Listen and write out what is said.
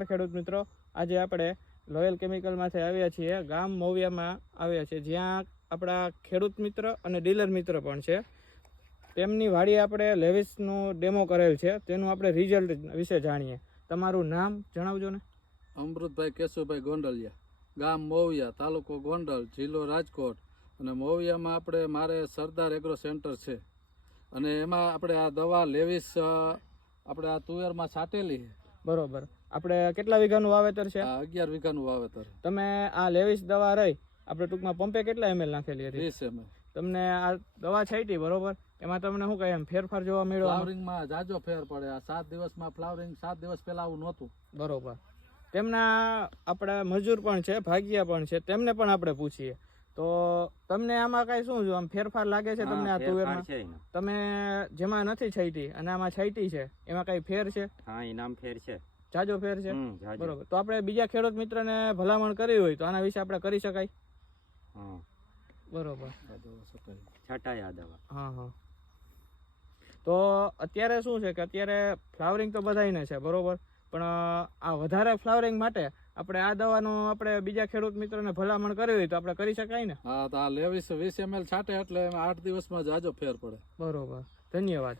ખેડૂત મિત્રો, આજે આપણે લોયલ કેમિકલમાંથી આવ્યા છીએ, ગામ મોવિયામાં આવ્યા છીએ, જ્યાં આપણા ખેડૂત મિત્ર અને ડીલર મિત્ર પણ છે. તેમની વાડીએ આપણે લેવિસનું ડેમો કરેલ છે, તેનું આપણે રિઝલ્ટ વિશે જાણીએ. તમારું નામ જણાવજો ને. અમૃતભાઈ કેશુભાઈ ગોંડલિયા, ગામ મોવિયા, તાલુકો ગોંડલ, જિલ્લો રાજકોટ. અને મોવિયામાં મારે સરદાર એગ્રો સેન્ટર છે, અને એમાં આપણે આ દવા લેવિસ આપણે આ તુવેરમાં છાંટેલી. બરોબર. આપણે કેટલા વીઘાનું વાવેતર છે? 11 વીઘાનું વાવેતર. તમે આ લેવિસ દવા રહી આપણે ટૂંકમાં પંપે કેટલા ml નાખેલી હતી? 20 ml. તમને આ દવા છાંટી, બરોબર, એમાં તમને શું કહે એમ ફેરફાર જોવા મળ્યો? ફ્લાવરિંગમાં જાજો ફેર પડે. આ 7 દિવસમાં ફ્લાવરિંગ, 7 દિવસ પહેલા આવું નહોતું. બરોબર. તેમના આપણા મજૂર પણ છે, ભાગિયા પણ છે, તેમને પણ આપણે પૂછીએ. તો તમને આમાં કઈ શું આમ ફેરફાર લાગે છે તમને? આ તુવેરમાં તમે જેમાં નથી છાંટી અને આમાં છાંટી છે, એમાં કઈ ફેર છે? હા, ઇનામ ફેર છે, જાજો ફેર છે. બરોબર. તો આપણે બીજા ખેડૂત મિત્રને ભલામણ કરી હોય તો આના વિશે આપણે કરી શકાય? હા, બરોબર. છટાય આ દવા. હા હા. તો અત્યારે શું છે કે અત્યારે ફ્લાવરિંગ તો બધાયને છે, બરોબર, પણ આ વધારે ફ્લાવરિંગ માટે આપણે આ દવાનું આપણે બીજા ખેડૂત મિત્રોને ભલામણ કરવી હોય તો આપણે કરી શકાય ને? હા, તો આ લેવિસ 20 ml છાંટે એટલે 8 દિવસમાં જાજો ફેર પડે. બરોબર. ધન્યવાદ.